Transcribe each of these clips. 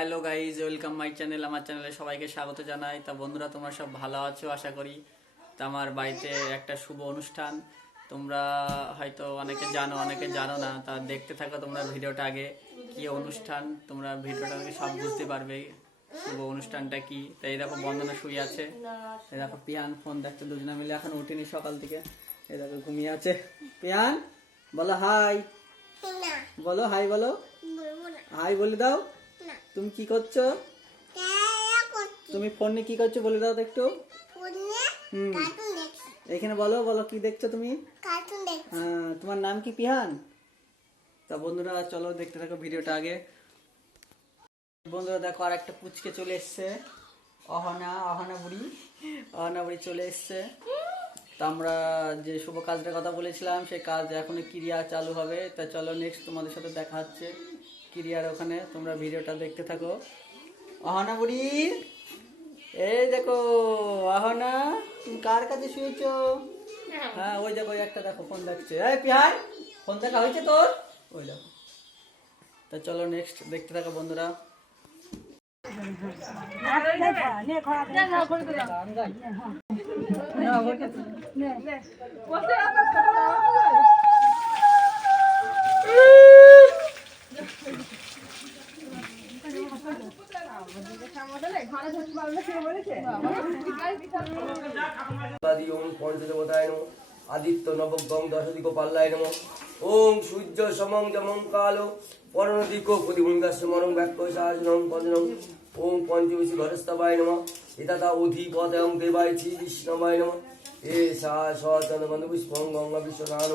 Hello guys welcome my channel আমার চ্যানেলে সবাইকে স্বাগত জানাই। তা বন্ধুরা তোমরা সব ভালো আছো? আশা করি তা আমার বাড়িতে একটা শুভ অনুষ্ঠান। তোমরা হয়তো অনেকে জানো অনেকে জানো না। তা দেখতে থাকো তোমরা ভিডিওটা আগে কি অনুষ্ঠান? তোমরা ভিডিওটা আগে সব বুঝতে পারবে শুভ অনুষ্ঠানটা কি। তা এই দেখো বন্দনা শুয়ে আছে। এই দেখো পিয়ান ফোন দেখতে দুজনে মিলে এখন উঠিনি সকাল থেকে। এই দেখো ঘুমিয়ে আছে। পিয়ান বলো হাই বলো হাই বলো। হাই বলে দাও। তুমি কি করছ? তুমি ফোনে কি করছ বলে দাও তো একটু। হুম। এখানে বলো বলো কি দেখছ তুমি? হ্যাঁ তোমার নাম কি পিহান? তা বন্ধুরা, চলো দেখতে থাকো ভিডিওটা আগে। বন্ধুরা, দেখো আর একটা পুচকে চলে এসছে। অহনা অহনা বুড়ি। অহনা বুড়ি চলে এসছে। তা আমরা যে শুভ কাজটার কথা বলেছিলাম, সেই কাজ এখনও ক্রিয়া চালু হবে। তা চলো নেক্সট তোমাদের সাথে দেখা হচ্ছে। ক্রিয়ার ওখানে তোমরা ভিডিওটা দেখতে থাকো অহনা বুড়ি এই দেখো অহনা তুমি কার কাছে শুয়েছ হ্যাঁ ওই দেখো ওই একটা দেখো ফোন দেখছে এই পিহার ফোন দেখা হয়েছে তোর ওই দেখো তা চলো নেক্সট দেখতে থাকো বন্ধুরা ওম পঞ্চদেবতায় নম আদিত্য নবগং দশদিক পাল্লায় নম। ওম সূর্য সমং যমং কালো। পরণদিক প্রতিমুঙ্গাস্য মরং ব্যাক্য সাহায্যম পঞ্চনম ওম পঞ্চবিশি ঘরস্তবায় নম। এতটা এবং দেবায় শ্রী বিষ্ণবায় নম। এ সা সচন বন্ধু পুষ্পং গঙ্গা বিশ্বনাথ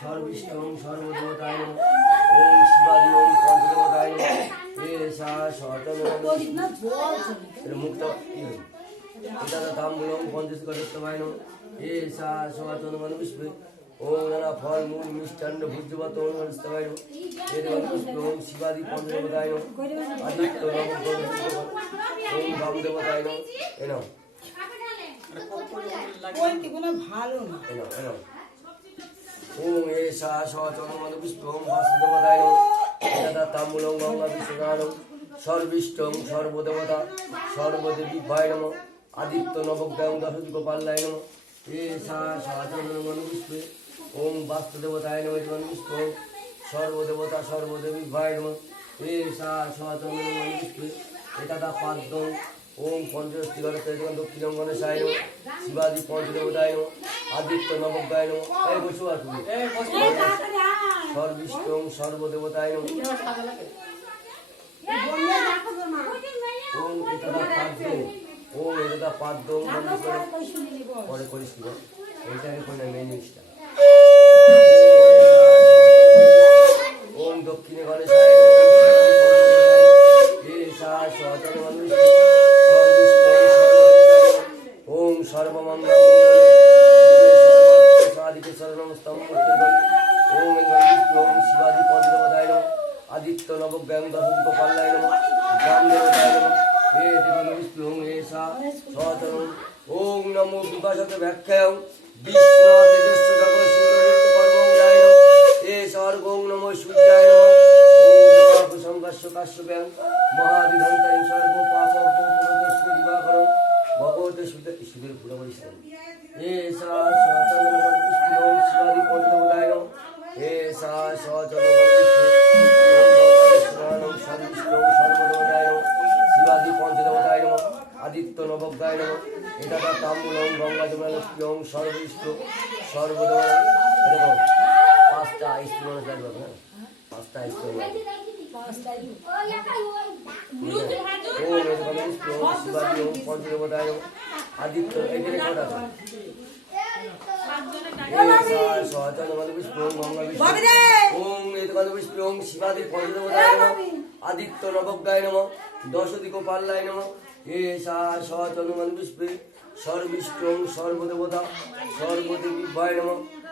সর্বিষ্ণং সর্বদেবতায় ওম শিবাদি ওম পঞ্চদেবতায় নম এ সা সচন মুক্ত? এটা তাম্বুলং পঞ্চাশ করস্তমায় এ সা সমাচন মানুষবে ওম নানা ফল মূল মিষ্টান্ন ভুজ্যবত অনুস্তমায় এ দেবপুষ্প ওম শিবাদি পঞ্চদেবতায় আদিত্য নম ওম বামদেবতায় এন এন এন ওম এ সা সচন মানুষবে ওম এটা তাম্বুলং গঙ্গা বিশ্বনাথ সর্বিষ্টং সর্বদেবতা, সর্বদেবী ভাই নম, আদিত্য নবগ্রাম দশদিক পাল্লায় নম। এ সা সাচন মনুষ্পে ওম বাস্তুদেবতায় নম মনুষ্প সর্বদেবতা, সর্বদেবী ভাই নম। এ সা সাচন এটা পাদ্যং ওম পঞ্চষ্টি গণেশ দক্ষিণ গণেশায় নম শিবাজি পঞ্চদেবতায় আদিত্য নম এই বসু আর তুমি। সর্বিষ্টং সর্বদেবতায় ওম এটা পাদ্য ওম এটা পাদ্য করে পরে করিস এইটাকে করে মেন জিনিসটা। ওম দক্ষিণে গণেশায় সর্বমঙ্গল। সাদিকে ওম ওম শিবাজি পঞ্চদেবতায় নম। আদিত্য নবগ্রাম দশদিক পাল্লায় নম। গ্রাম দেবতায় নম। হে দেবন বিষ্ণু, হে সা সচরণ ওম নমো বিভাষতে ব্যাখ্যায়ং। আদিত্য এখানে কটা? আদিত্য নবজ্ঞায় নম দশদিক পাল্লায় নম এ সা সচন্দ্রমান পুষ্পে সর্বিষ্টং সর্বদেবতা সর্বদেবী ভাই নম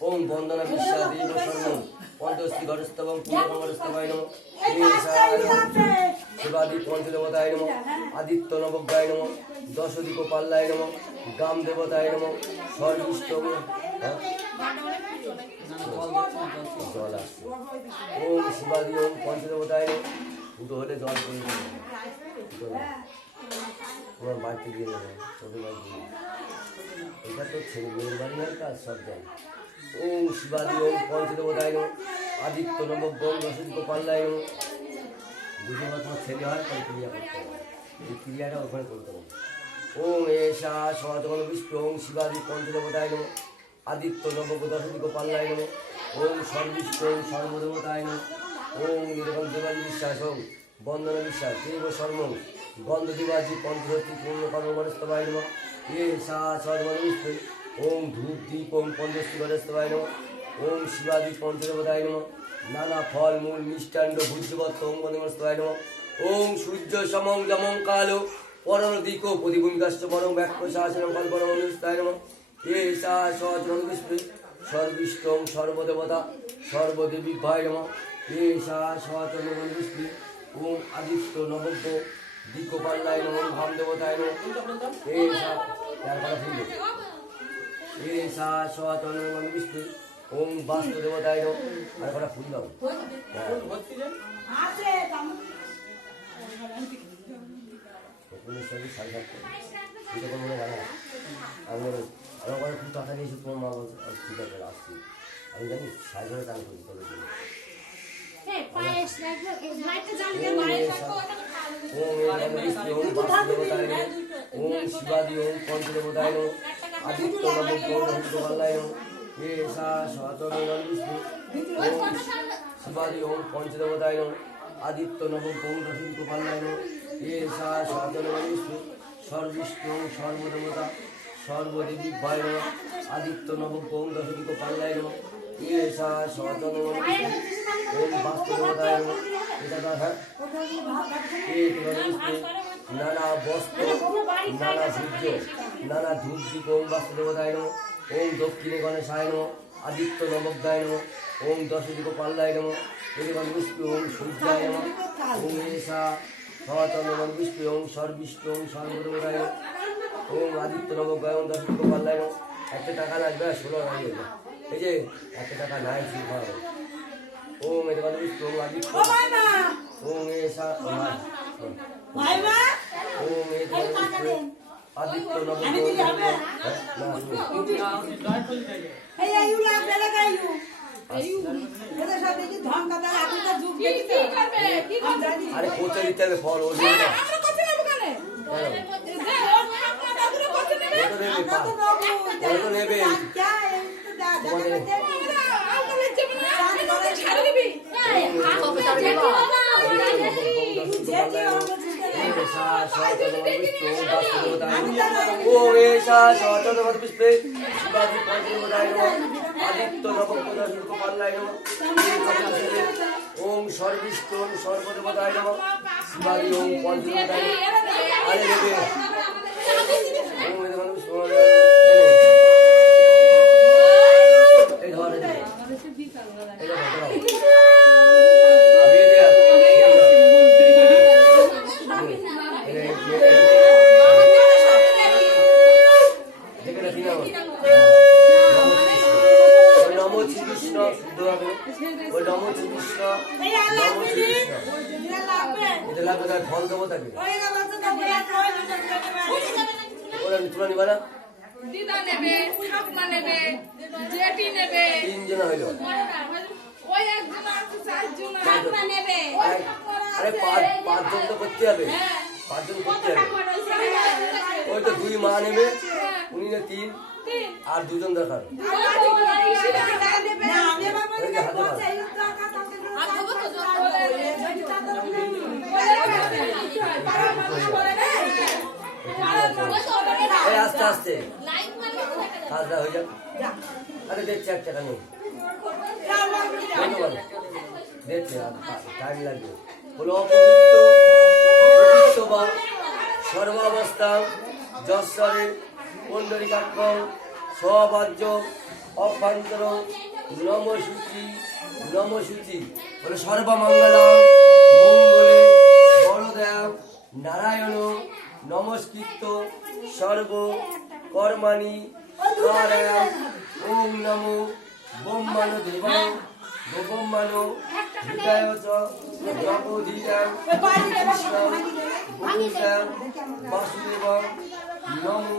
ওম বন্দনা বিশ্বাস দেব শর্ম পঞ্চশ্রী গরস্তবম পূর্ণ গরস্তবায় নম। শিবাদি পঞ্চদেবতায় নম। আদিত্য নবজ্ঞায় নম। দশদিক পাল্লায় নম। গাম দেবতায় নম। সর্বিষ্ট হ্যাঁ জল আসছে ওম শিবাদি ওম পঞ্চদেবতায় নম। দুটো হলে জল করে তোমার বাড়িতে দিয়ে দেবো। তোদের বাড়িতে এটা তো ছেলে মেয়ের বাড়ি নয় কাজ সব জানি ওম শিবাদি ওম পঞ্চদেবতায় নম আদিত্য নম দুটো তোমার ছেলে হয় তাই ক্রিয়া এই ক্রিয়াটা ওখানে করতে হবে। ওম এষা সনাতন বিষ্ণু, ওম শিবাদি পঞ্চদেবতায় নম আদিত্য নবগ দশদিক পাল্লায় নম। ওম সর্বিষ্ণ, ওম সর্বদেবতায় নম। ওম দেবাজি বিশ্বাস ওম বন্দনা বিশ্বাস, দেব শর্ম গন্ধ দিবাজি পঞ্চরতি পূর্ণ কর্মবরস্তবায় নম। এষা সনাতন বিষ্ণু ওম ধূপ দীপ ওম পঞ্চশ্রী গরস্তবায় নম। ওম শিবাদি পঞ্চদেবতায় নম। নানা ফল, মূল, মিষ্টান্ন ভূজ্যবত্ত ওম গন্ধবরস্তবায় নম। ওম সূর্য সমং যমং কালো। পরম দিক প্রতিভূমিকাশ্চ পরম ব্যাক্য শাসনম কল্পনম অনুষ্ঠায় নম। এ সা সচরণ সর্বিষ্টম সর্বদেবতা সর্বদেবী ভাই নম। এ সা সচরণ ওম আদিত্য নবজ্ঞ দিকপাল্লায় নম। ভাম দেবতায় নম। এ সা তার কথা ভুলবে এ সা সচরণ বিষ্ণু ওম বাস্তু দেবতায় আর কথা ফুল দাও সঙ্গে সাড়ে সাতটা এটা কোনো মনে জানা আমি আমার ঘরে খুব টাকা নিয়েছি তোমার মা "আচ্ছা, ঠিক আছে আসছি আমি জানি সাড়ে করি তোদের জন্য ওম শিবাদি ওম পঞ্চদেবতায় আদিত্য নমঃ গৌরহন্তপাল্লায় নমঃ এ সা সচরণ বিষ্ণু সর্বদেবতা সর্বদেবী নমঃ আদিত্য নমঃ গৌরহন্তপাল্লায় নমঃ এ সা সচরণ বিষ্ণু এটা হ্যাঁ নানা বস্ত্র নানা সূর্য নানা দীপ ওম বাস্তুদেবতায় নম ওম দক্ষিণে গণেশায় নম আদিত্য নম ওম দশদিক পাল্লায় নম এই বিষ্ণু ওম সূর্যায় নম ওম এষা বিষ্ণু ওম সর্বিষ্ণু ওম সর্বদেবতায় নম ওম আদিত্য নবজ্ঞায় ওম দশদিক পাল্লায় নম একটা টাকা লাগবে ষোলো লাগবে এই যে একটা টাকা নাই হবে ওম এটা বিষ্ণু ওম আদিত্য ওম এষা আরে কোচে দিতে হবে ফল ওর নেবে ওম এষা সচন্দ্র বিষ্ণু শিবাজি পঞ্চদেবতায় নমঃ আদিত্য নবগ্রহ পাল্লায় নমঃ ওম ওম সর্বদেবতায় নম শিবাজি ওম পঞ্চদেবতায় আরে নেবে ওম এদের মানুষ এই ধর এই ধর। এই ধর, ধর। দিয়ে দে। এই, এই, এই, এই। দেখে রাখি না আমার। ওই নম শ্রীকৃষ্ণ শুদ্ধ হবে ওই নম নম শ্রীকৃষ্ণ এটা লাগবে তার ফল দেবো তাকে ওরা তোরা নিবা না দিদা নেবে ঠাকুমা নেবে জেঠি নেবে। তিনজন হইল। ওই একজন আছে চারজন ঠাকুমা নেবে। আরে পাঁচ পাঁচজন তো করতে হবে। পাঁচজন করতে হবে। ওই তো দুই মা নেবে। উনি না তিন আর দুজন দরকার আস্তে আস্তে কাজটা হয়ে যাক আরে দেখছি এক টাকা নেই ধন্যবাদ দেখছি টাইম লাগবে হলো অপবিত্র বা সর্বাবস্থা যশ্বরে পণ্ডরিকাক্ষ সবাজ্য অভ্যন্তর, নমসূচি নমসূচি বলে সর্বমঙ্গলম, মঙ্গলে বড়দেব নারায়ণ নমস্কৃত সর্ব কর্মাণি ওম নমো বোম্মান দেবায় গোপম্মান হৃদয় গোবিন্দাম বাসুদেব নমো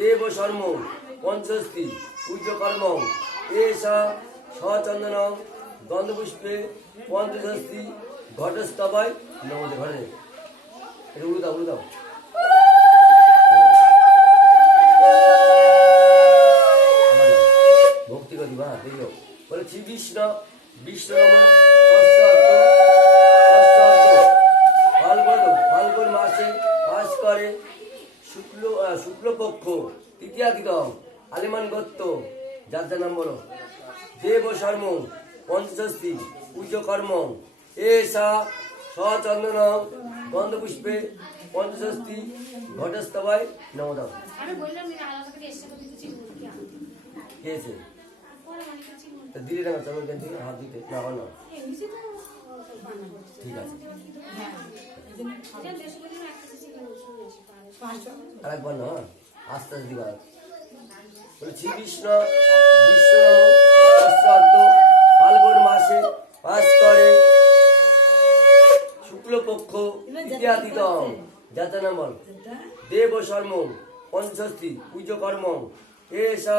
দেব শর্ম, পঞ্চস্তি পূজ্য কর্ম এসা সচন্দন গন্ধপুষ্পে পঞ্চষষ্ঠী ঘটস্তবায় নমদে ঘরে। এটা উড়ে ভক্তি করি, মা দেখো বলে, শ্রী কৃষ্ণ, বিষ্ণু ফাল্গুন মাসে বাস করে শুক্ল শুক্লপক্ষ তৃতীয়া দিগম আলিমান গত্ত যার যার নাম বলো। দেব শর্ম পঞ্চষষ্ঠী পুজো কর্ম। এসা সচন্দন গন্ধপুষ্পে পঞ্চষষ্ঠী ঘটস্তবায় নমদাম। আমি বললাম না আলাদা করে এসে করতে কিছু বলতে কে আছে? পরে অনেক কিছু তা দিলি না চলো কেন থেকে হাত দিতে। না ঠিক আছে। হ্যাঁ? আস্তে আস্তে দিবা। বলে শ্রী কৃষ্ণ বিশ্ব অশ্রাদ্ধ ফাল্গুন মাসে বাস করে শুক্লপক্ষ ইত্যাদি যাতে বল? দেব শর্ম পঞ্চষ্ঠী পুজো কর্ম। এসা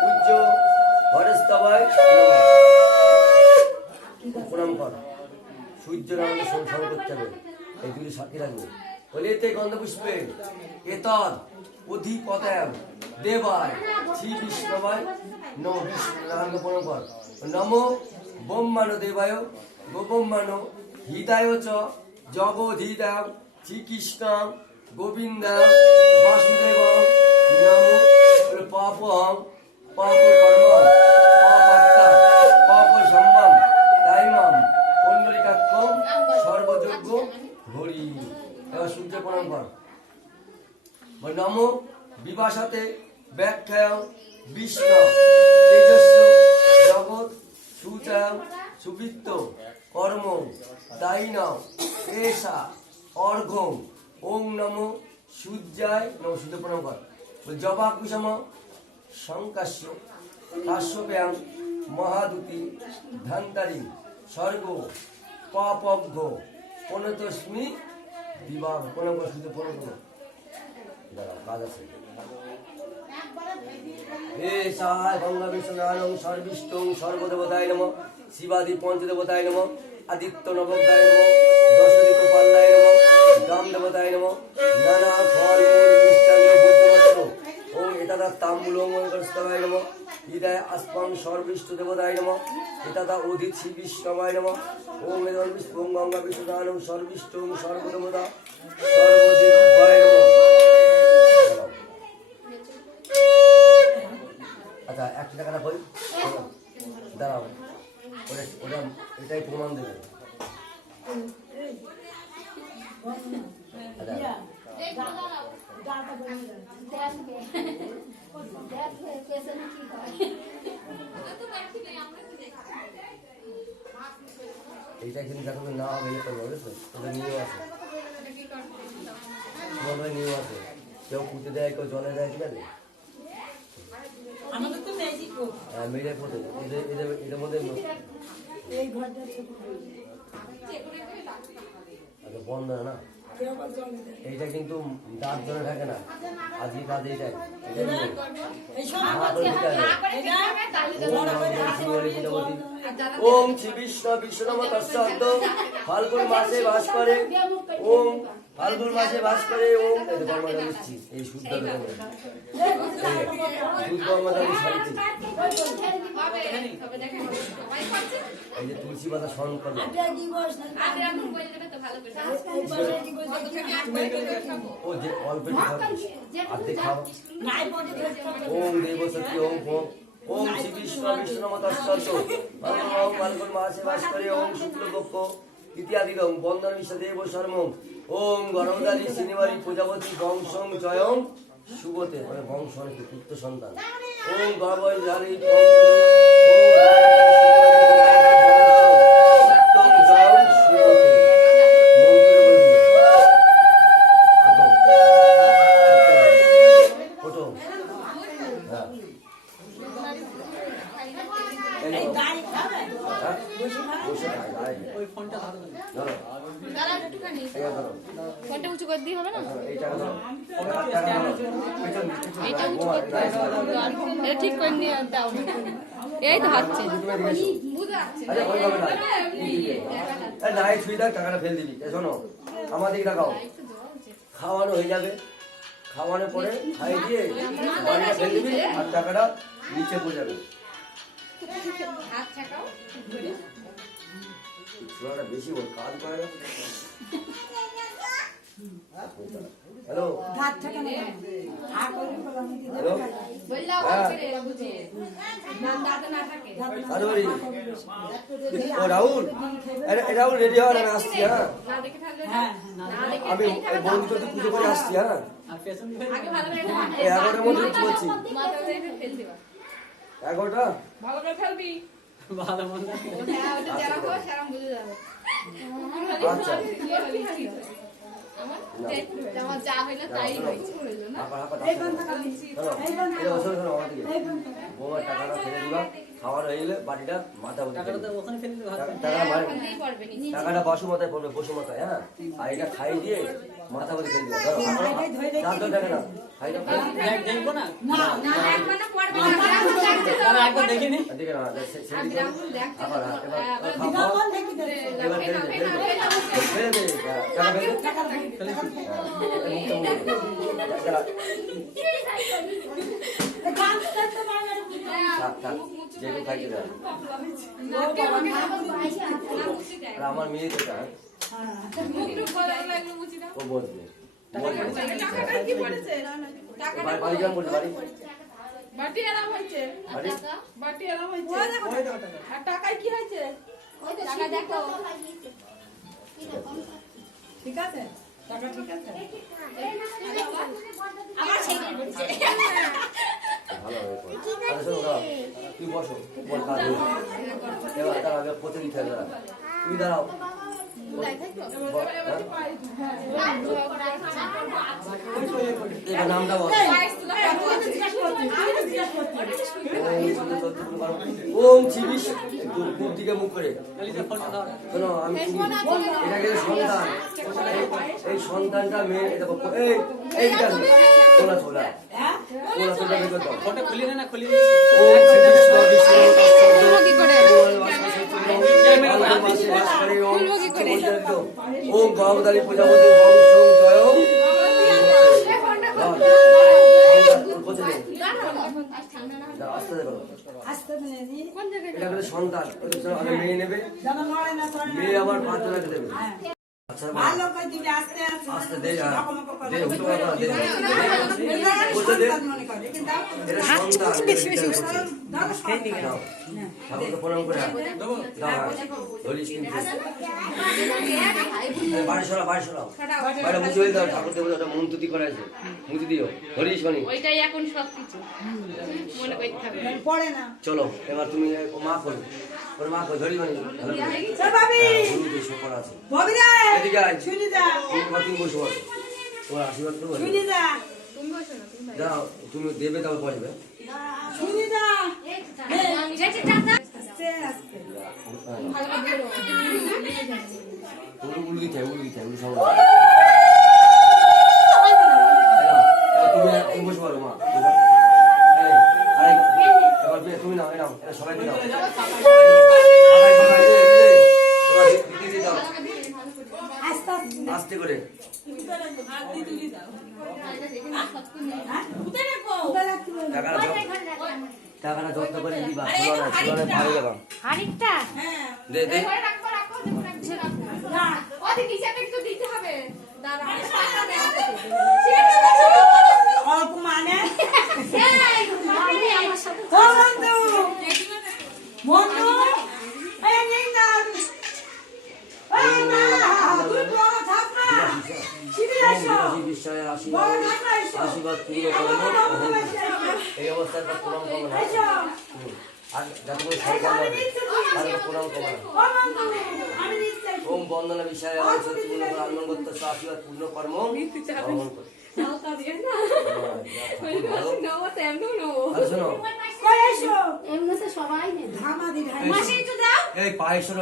পূজ্য ঘরেস্তবায় প্রণাম কর। সূর্যের আমাদের সংসার করতে হবে। এই দুটি সাক্ষী রাখবে। বলে এতে গন্ধপুষ্পে এতদ অধিপতাম দেবায়। শ্রী বিষ্ণবায় নম বিষ্ণু প্রণাম কর নম বোম্মান দেবায়। গোবম্মান হৃদয় চ। জগধীদাম শ্রীকৃষ্ণ গোবিন্দ বাসুদেব নম পাপহম পাপ কর্ম পাপ এবার সূর্য প্রণাম কর নম বিভাষাতে ব্যাখ্যায় বিষ্ণু, তেজস্ব, জগৎ সুবৃত্ত, কর্ম, দায়িন এষা অর্ঘম ওং নম, সূর্যায় নম সূর্য প্রণাম কর জবা কুসম, শঙ্কাশ্য কাশ্যপ্যাম মহাদুতি, ধান্তারি, স্বর্গ পাপজ্ঞ পনতস্মি বিবাহ, কোনো কর শুধু করো দাঁড়াও, কাজ আছে। হে সাহায় গঙ্গা বিষ্ণুনারায়ণ সর্বিষ্ট সর্বদেবতায় নম। শিবাদি পঞ্চদেবতায় নম। আদিত্য নবদায় নম। দশরী গোপাল্লায় নম। গ্রাম দেবতায় নম। নানা ফল ওম এতাদা তাম্বুলং মঙ্গলস্তবায় নম হৃদয় সর্বিষ্ট দেবতায় নম এতাদা অধিক শ্রী বিষ্ণবায় নম ওম গঙ্গা আচ্ছা এটাই প্রমাণ দেবে। আচ্ছা, এইটা কিন্তু দেখো না হবে এটা হবে তো ওটা নিয়ম আছে তোমাদের নিয়ম আছে কেউ পুঁতে দেয় কেউ জলে দেয় ঠিক আছে আমাদের তো ম্যাজিক হ্যাঁ মেরে এদের এদের এদের মধ্যে এই ঘরটা ছোট আচ্ছা বন্ধ না এইটা কিন্তু দাঁত ধরে থাকে না আজকে কাজ এইটাই। ওম। শ্রী বিষ্ণু বিষ্ণু ফাল্গুন মাসে বাস করে ওম ফাল্গুন মাসে বাস করে ওম আমরা দিচ্ছি এই শুদ্ধ শুদ্ধ আমরা শাড়িতে এই যে তুলসী পাতা স্মরণ করলাম ও যে অল্প অর্ধেক খাও ওম দেব সত্যি ওম ওম ওম শ্রী বিষ্ণু বিষ্ণু তৎসদ্য ফাল্গুন মাসে বাস করে ওম শুক্লপক্ষ ইত্যাদিকম বন্দন বিশ্ব দেব শর্ম ওম গরমদারি শ্রীনিবারী প্রজাপতি বংশম জয়ম সুবতে মানে বংশ অনেক পুত্র সন্তান। ওম গর্বই জারি ওটো হ্যাঁ এই নাও। হ্যাঁ? বসে থাক, আয়। ওই ফোনটা ধরো না। ধরো, এইটা ধরো। ফোনটা উঁচু করে দিয়ে হবে না এই টাকা ধরো। টাকা ধরো। পিছন, পিছন, এইটা উঁচু করতে এটা ঠিক করে নিয়ে দাও এই তো হচ্ছে তুমি দিয়েছ। আরে ওইভাবে না। এই না, এই ছুঁই দাও, টাকাটা ফেল দিবি এ শোনো আমার দিকে তাকাও খাওয়ানো হয়ে যাবে খাওয়ানোর পরে খাই দিয়ে ফেল দিবি আর টাকাটা নিচে পড়ে যাবে বেশি ওর কাজ করে না হ্যালো? হ্যালো? বললাম হ্যাঁ। বুঝিয়ে দাদা না থাকে। আরে ও রাহুল? আরে এ রাহুল রেডি হওয়ার আমি আসছি হ্যাঁ? না দেখে থাকলে না? দেখে আমি এই বন্ধুকে তো পুজো করে আসছি হ্যাঁ? আর আগে ভালো করে এই এগারোটার মধ্যে উঠতে বলছি মাথা দিয়ে ফেল দিবা। এগারোটা? ভালো করে ফেলবি। ভালো মন্দ। হ্যাঁ ওটা যারা হয় সেরকম বুঝে যাবে। আচ্ছা। খাওয়ার হয়ে গেলে বাড়িটা মাথা টাকাটা মারে ওখানেই পড়বে নিচে। টাকাটা বসুমাতায় পড়বে বসুমাতায় হ্যাঁ? আর এটা খাই দিয়ে মাথা বুঝে ফেলে দিবা। ধরো টাকা না খাই দাও। দেখ- দেখব না? আমার মেয়ে তো ও বসবে বাটি আরাম হয়েছে বাটি আরাম হয়েছে। আর টাকায় কি হয়েছে টাকা দেখো তুই বসো হয়ে হবে দাঁড়াও তুমি দাঁড়াও বল, হ্যাঁ? এবার নামটা বল ওম চিবিস দূর দিকে মুখ করে। শোনো আমি এটা কিন্তু সন্তান এই- সন্তানটা মেয়ে এটা এই এইটা দাও। খুলি না না খুলি ওম প্রজাপতি বংশ জয় আস্তে দেখো এটা কিন্তু সন্তান মেয়ে নেবে। মেয়ে আবার পাঁচ দেবে। মন্তুতি করা আছে মুছে দিও হরিশ বাণী ওইটাই এখন সব কিছু মনে করতে হবে। পড়ে না। চলো এবার তুমি মা করো ওর মা কই ধরি মানে।, মানে। চল বাবি শুনতে সকল আছে। বাবি রে এদিকে আয়। শুনি যা। তুমি কত বসে। বল তোমার আশীর্বাদ করব শুনি যা। তুমি বসো না তুমি দাও তুমি দেবে তাও বসবে শুনি যা। যেতে চাচা আস্তে আস্তে ভালো করে বলো উলগি থাকে উলগি থাকে উলগি সব। তুমি বসে বলো মা। তুমি নাও নাও সবাই নাও। আস্তে করে। টাকাটা যত্ন করে দিবা ভালো যাবা হাড়িটা দে দে। অল্প মানে? আশীর্বাদ আশীর্বাদ পূর্ণ করো এই অবস্থার পর প্রণাম না আর যাতে করে সরকার নিশ্চয় ওম বন্দনা বিষয়ে অবশ্যই পূর্ণ করে আশীর্বাদ পূর্ণ কর্ম করো। তো এমনিও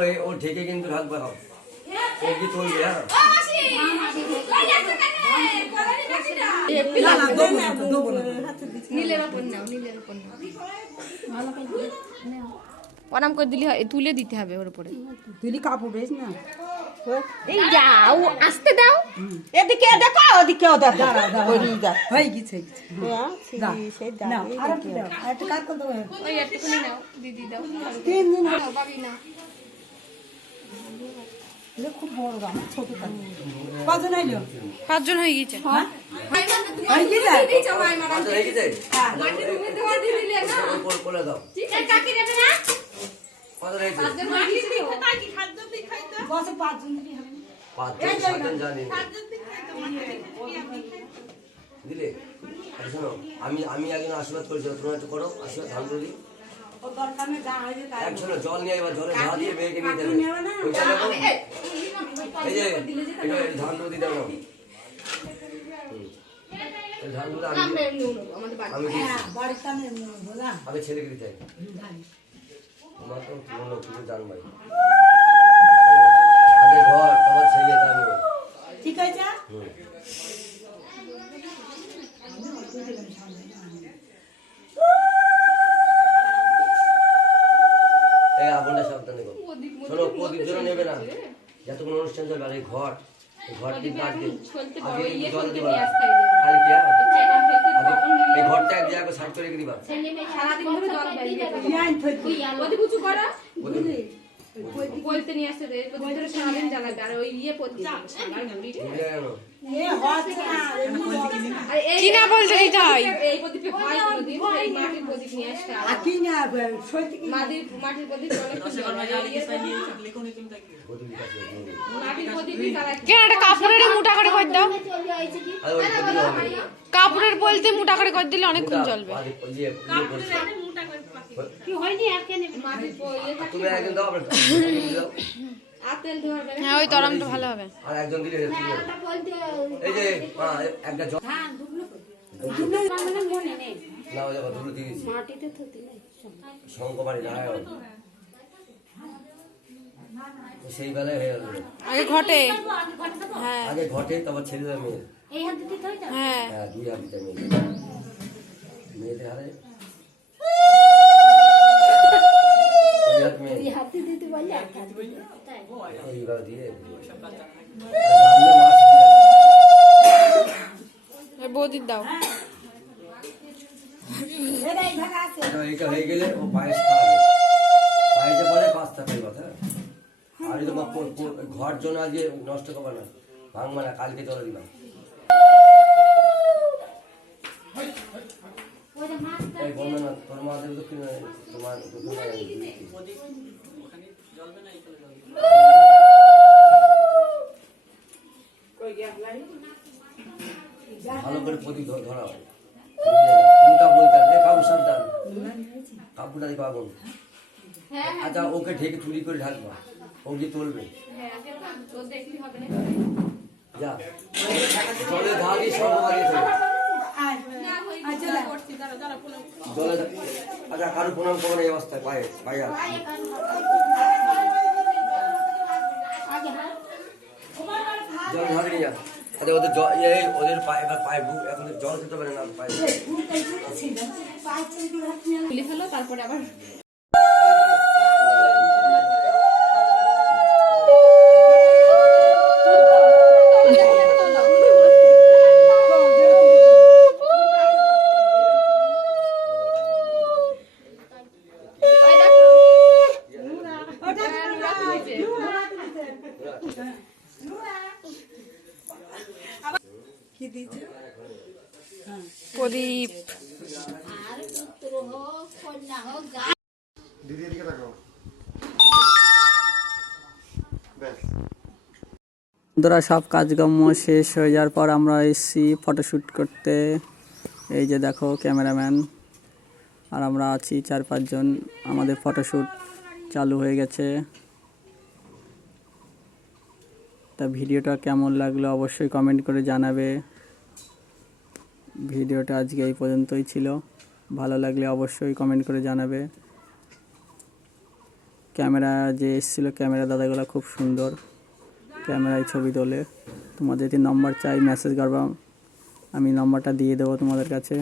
এই ও ঢেকে কিন্তু রাখবে হবে ও কি চলবে ও, মাসি! কই যাচ্ছ কেনে? কলানি মাসিটা। না না দেবো না দেবো না নীলের ওপর নাও, করে দিলে তুলে দিতে হবে ওর উপরে তুই কাপড় বেশ না এই যাও আসতে দাও। এদিকে দেখো ওদিকে দেখো। হয়ে গেছে কাট করে ওই নাও দিদি দাও। তিন দিন খুব বড় গাম ছোট কজন আইলো? পাঁচজন হয়ে গেছে। হয়ে? গেছে? পাঁচজন হয়ে গেছে। পাঁচজন দিবি পাঁচজন সাতজন জানি। দিলে আচ্ছা শোনো আমি আমি একজন আশীর্বাদ করেছি তোমরা একটু করো আশীর্বাদ ধান করে জল নিয়ে এবার জলে ধা দিয়ে মেয়েকে নিয়ে দেবে? এই যে ধান করে দিতে হবে। ধান করে আমি ছেলেকে দিতে চাই। তোমার তো তুমি জানবাই আগে ঘর তোমার ছেলে তার ঠিক আছে? এই আগুনটা সাবধানে করো। শোনো প্রদীপ জন্য নেবে না। যতক্ষণ অনুষ্ঠান চলবে আর এই ঘর ঘরটি বাড়তে চলতে আগে ইয়ে জল দিবা খালি কি? এই ঘরটা এক জায়গায় সাইড করে রেখে দিবা। সারাদিন ধরে জল বেরিয়ে। করা। বলতে নিয়ে আসতে দে সারাদিন জ্বালাবে আর ওই ইয়ে না এই প্রদীপে হয় কোনোদিন এই মাটির প্রদীপ নিয়ে আসতে আর কি না। মাটির মাটির প্রদীপ ইয়ে কেন কাপড়ের মোটা করে করে দাও। কাপড়ের বলতে মোটা করে করে দিলে অনেকক্ষণ জ্বলবে। আর ইয়ে ইয়ে করছে। কি হয়নি? আর কে নেবে? মাটির প- ইয়ে থাকে তুমি একজন দাও আমরা দাও। ধরবে হ্যাঁ ওই তরমটা ভালো হবে। আর একজন দিলে হয়ে যাবে। ওটা বলতে এই যে একটা জল হ্যাঁ দুবলো দুবলো মানে মনে নেই। না ওই দেখো দিয়ে দিয়েছি। মাটিতে থতি নেই শঙ্কবাড়ি নারায়ণ তো সেই বেলায় হয়ে গেল। আগে ঘটে। হ্যাঁ। আগে ঘটে তারপর ছেলেদের মেয়ে। এই হাত দিতে হয় হ্যাঁ। হ্যাঁ দুই হাত দিতে মেয়ে মেয়েদের হারে হাত দিতে বললে এক হাত দিয়ে বৌদির দাও এটা এটা হয়ে গেলে ও পায়েস খাওয়াবে পায়েসে পাঁচটা খাই কথা আর ঘর জন্য আজকে নষ্ট করবে না ভাঙবা না কালকে চলে দিবা ভালো করে প্রদীপ ধ- ধরা হয় মুখটা বলতে হবে, এ কাপড় সাবধান কাপড়টা দেখো আগুন আচ্ছা ওকে ঢেকে চুরি করে ঢাকবা ও গিয়ে তুলবে তো দেখলি হবে না যা জলে ধা দিয়ে সব বাড়িয়েছে আয় আচ্ছা আচ্ছা কারও প্রণাম করো এই অবস্থায় পায়ে পায়ে। জল ঢালে নিয়ে আচ্ছা ওদের জল এই ওদের পায়ে এবার পায়ে বু- এখন জল খেতে পারে না পায়ে ফেলো তারপরে আবার বন্ধুরা, সব কাজকর্ম শেষ হয়ে যাওয়ার পর আমরা এসেছি ফটোশ্যুট করতে। এই যে দেখো, ক্যামেরাম্যান। আর আমরা আছি চার পাঁচজন আমাদের ফটোশ্যুট চালু হয়ে গেছে। তা ভিডিওটা কেমন লাগল অবশ্যই কমেন্ট করে জানাবে। ভিডিওটা আজকে এই পর্যন্তই ছিল। ভালো লাগলে অবশ্যই কমেন্ট করে জানাবে। ক্যামেরা যে এসেছিল, ক্যামেরা দাদাগুলো খুব সুন্দর। ক্যামেরায় ছবি তোলে। তোমাদের যদি নম্বর চাই মেসেজ করবা। আমি নম্বরটা দিয়ে দেবো তোমাদের কাছে।